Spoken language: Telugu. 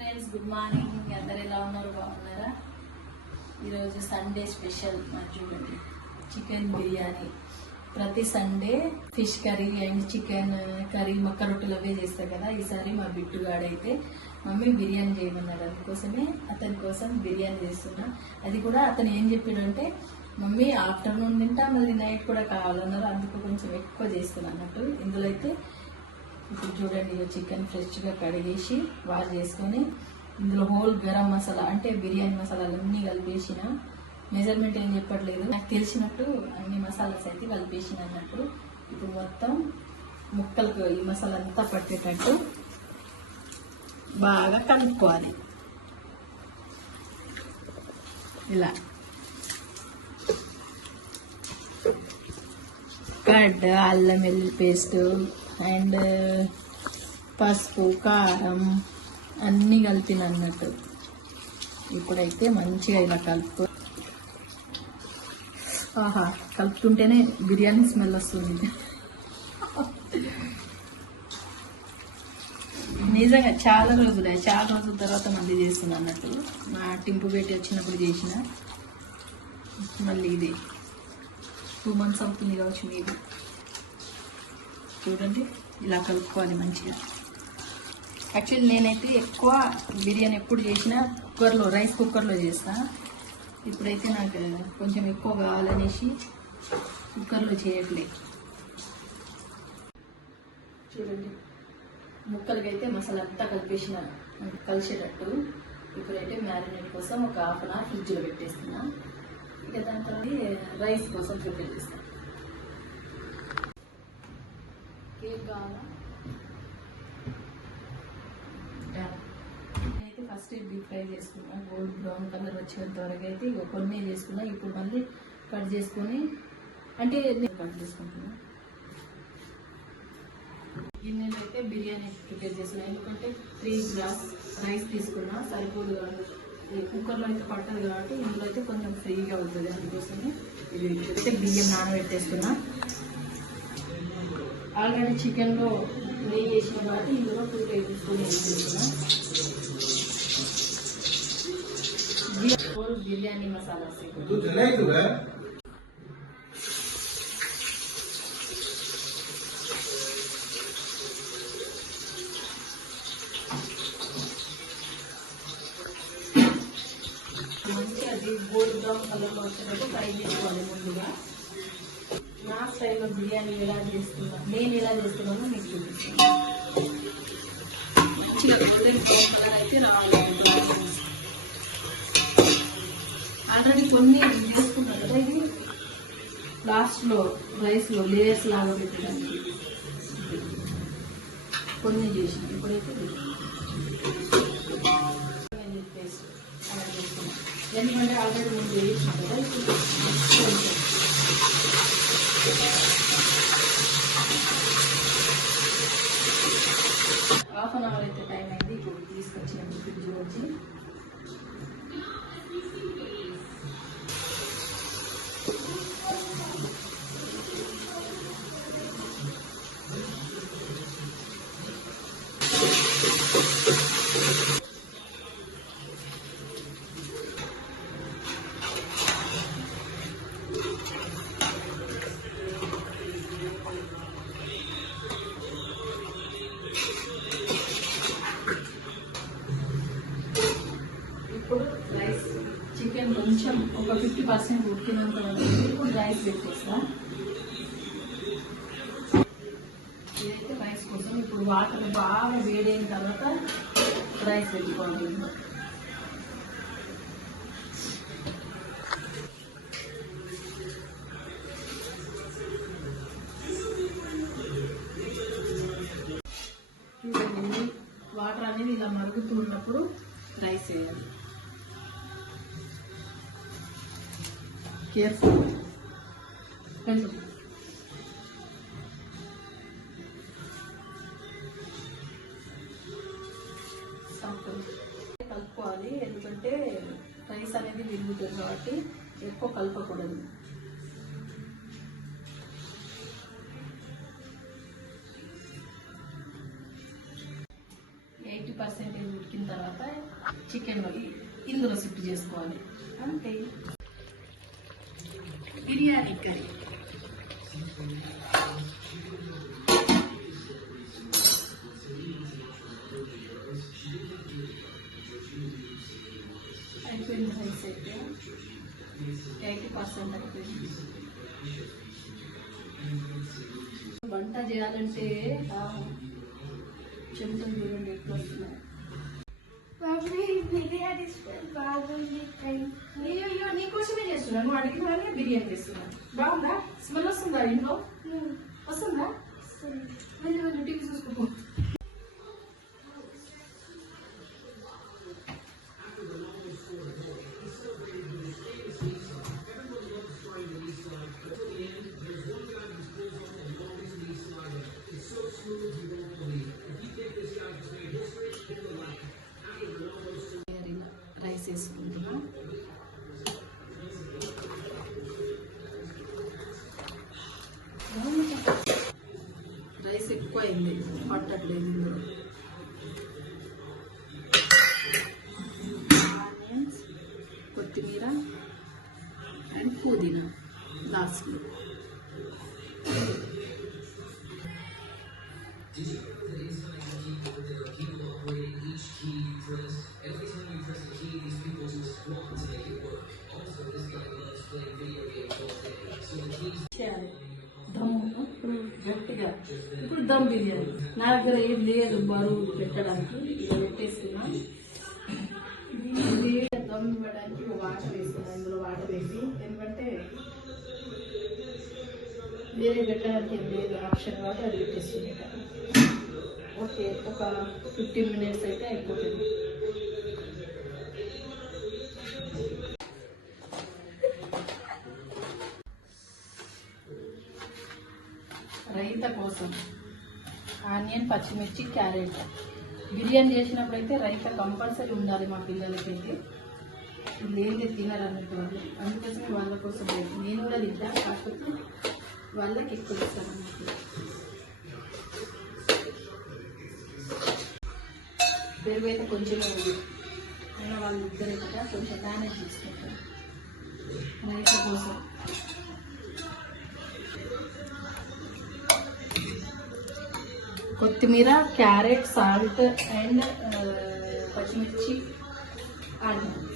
Friends, good morning. అందరు ఎలా ఉన్నారు? బాగున్నారా? ఈరోజు సండే స్పెషల్ మరి చూడండి, చికెన్ బిర్యానీ. ప్రతి Sunday fish curry and chicken curry మక్క రొట్టెలు అవే చేస్తారు కదా. ఈసారి మా బిట్టుగాడైతే మమ్మీ బిర్యానీ చేయమన్నాడు. అందుకోసమే అతని కోసం బిర్యానీ చేస్తున్నా. అది కూడా అతను ఏం చెప్పాడంటే, మమ్మీ ఆఫ్టర్నూన్ తింటా మళ్ళీ నైట్ కూడా కావాలన్నారు. అందుకు కొంచెం ఎక్కువ చేస్తున్నా అన్నట్టు. ఇందులో అయితే ఇప్పుడు చూడండి, చికెన్ ఫ్రెష్గా కడిగేసి వాష్ చేసుకొని ఇందులో హోల్ గరం మసాలా అంటే బిర్యానీ మసాలాలు అన్నీ కలిపేసిన. మెజర్మెంట్ ఏం చెప్పట్లేదు, నాకు తెలిసినట్టు అన్ని మసాలాస్ అయితే కలిపేసిన అన్నట్టు. ఇప్పుడు మొత్తం ముక్కలకు ఈ మసాలా అంతా పట్టేటట్టు బాగా కలుపుకోవాలి. ఇలా కర్డ్, అల్లం వెల్లుల్లి పేస్ట్ అండ్ పసుపు, కారం అన్నీ కలిపిన అన్నట్టు. ఇప్పుడైతే మంచిగా ఇలా కలుపు. ఆహా, కలుపుతుంటేనే బిర్యానీ స్మెల్ వస్తుంది. నిజంగా చాలా రోజుల తర్వాత మళ్ళీ చేస్తున్నా అన్నట్టు. నా టింపు పెట్టి వచ్చినప్పుడు చేసిన, మళ్ళీ ఇది 2 months అవుతుంది కావచ్చు మీరు. చూడండి, ఇలా కలుపుకోవాలి మంచిగా. యాక్చువల్లీ నేనైతే ఎక్కువ బిర్యానీ ఎప్పుడు చేసినా కుక్కర్లో, రైస్ కుక్కర్లో చేస్తా. ఇప్పుడైతే నాకు కొంచెం ఎక్కువ కావాలనేసి కుక్కర్లో చేయట్లేదు. చూడండి, ముక్కలకైతే మసాలా అంతా కలిపేసిన, కలిసేటట్టు. ఇప్పుడైతే మ్యారినేట్ కోసం ఒక 1/2 hour ఫ్రిడ్జ్లో పెట్టేస్తున్నా. ఇక దాని తర్వాత రైస్ కోసం ప్రిపేర్ చేస్తాను. కేక్ కావాలా? నేనైతే ఫస్ట్ డీప్ ఫ్రై చేసుకున్నా. గోల్డ్ బ్రౌన్ కలర్ వచ్చేంత వరకు అయితే ఇక కొన్ని చేసుకున్నా. ఇప్పుడు మళ్ళీ కట్ చేసుకొని, అంటే నేను కట్ చేసుకుంటున్నా. గిన్నెలో అయితే బిర్యానీ ప్రిపేర్ చేస్తున్నా. ఎందుకంటే 3 గ్లాస్ రైస్ తీసుకున్నా, సరిపోదు కాదు. ఈ కుక్కర్లో అయితే పట్టదు కాబట్టి ఇందులో అయితే కొంచెం ఫ్రీగా అవుతుంది. అందుకోసమే ఇది అయితే బియ్యం నానబెట్టేస్తున్నా. ఆల్రెడీ చికెన్లో నెయ్యి వేసిన కాబట్టి ఇందులో 2 tablespoons వేసుకుంటున్నా. బిర్యానీ మసాలా మంచిగా అది గోల్డ్ బ్రౌన్ కలర్లో వచ్చేటట్టు ఫ్రై చేసుకోవాలి. ముందుగా నా స్టైల్లో బిర్యానీ ఎలా చేస్తున్నా, నేను ఎలా చేస్తున్నానో మీకు చూపిస్తాను. మంచిగా గోల్డెన్ బ్రౌన్ కలర్ అయితే రావాలి. ఆల్రెడీ కొన్ని చేసుకున్నాను కదా, ఇది లాస్ట్లో రైస్లో లేయర్స్ లాగా పెట్టడానికి కొన్ని చేసిన. ఇప్పుడైతే పేస్ట్ యాడ్ చేస్తున్నాను. ఎందుకంటే ఆల్రెడీ ముందు వేసిన కదా. ఇప్పుడు 1/2 hour అయితే టైం అయింది. ఇప్పుడు తీసుకొచ్చిన ఫ్రిడ్జ్ వచ్చి రైస్, చికెన్ కొంచెం ఒక 50% ఉడికినంత వరకు ఇప్పుడు రైస్ పెట్టేస్తా. ఇదైతే రైస్ కోసం. ఇప్పుడు వాటర్ బాగా వేడైన తర్వాత రైస్ పెట్టుకోవాలి. చూడండి, వాటర్ అనేది ఇలా మరుగుతూ ఉన్నప్పుడు రైస్ వేయాలి. కేర్ఫుల్. కలుపుకోవాలి, ఎందుకంటే రైస్ అనేది విరుగుతుంది కాబట్టి ఎక్కువ కలపకూడదు. 80% ఇది ఉడికిన తర్వాత చికెన్ ఇందులో షిఫ్ట్ చేసుకోవాలి అంతే. బిర్యానీ కర్రీ అయిపోయింది. రైస్ అయితే 80% అయిపోయింది. వంట చేయాలంటే చెమటలు చూడండి ఎక్కువ వస్తున్నాయి. అయ్యో నీకోసమే చేస్తున్నాను, నువ్వు అడిగిన వాళ్ళే బిర్యానీ చేస్తున్నాను. బాగుందా? స్మెల్ వస్తుందా ఇంట్లో? వస్తుందా? వెళ్ళి వెళ్ళి టీవీ చూసుకో. రైస్ వేసుకుంటున్నా. రైస్ ఎక్కువ అయింది, పట్టట్లేదు ఇందులో. ఆనియన్స్, కొత్తిమీర అండ్ పుదీనా లాస్ట్లో. దమ్ము గట్టిగా. ఇప్పుడు దమ్ బిర్యానీ నా దగ్గర ఏం లేదు బరువు పెట్టడానికి, ఇలా పెట్టేస్తున్నా. దమ్ ఇవ్వడానికి వాటర్ వేస్తున్నా, ఇందులో వాటర్ వేసి. ఎందుకంటే వేరే పెట్టడానికి ఏం లేదు ఆప్షన్ కాబట్టి అది పెట్టేస్తుంది. ఓకే, ఒక 15 minutes అయితే అయిపోతుంది. రైతా కోసం ఆనియన్, పచ్చిమిర్చి, క్యారెట్. బిర్యానీ చేసినప్పుడు అయితే రైతా కంపల్సరీ ఉండాలి మా పిల్లలకైతే. లేదే తినరు అన్నట్టు వాళ్ళు, అందుకోసమే వాళ్ళ కోసం నేను కూడా తింటా, కాకపోతే వాళ్ళకి ఎక్కువ ఇస్తాను అన్నట్టు. పెరుగు అయితే కొంచెమే ఉంది, అయినా వాళ్ళు ఇద్దరు కదా కొంచెం మేనేజ్ చేసుకుంటారు రైతా కోసం. కొత్తిమీర, క్యారెట్, సాల్ట్ అండ్ పచ్చిమిర్చి ఆనియన్.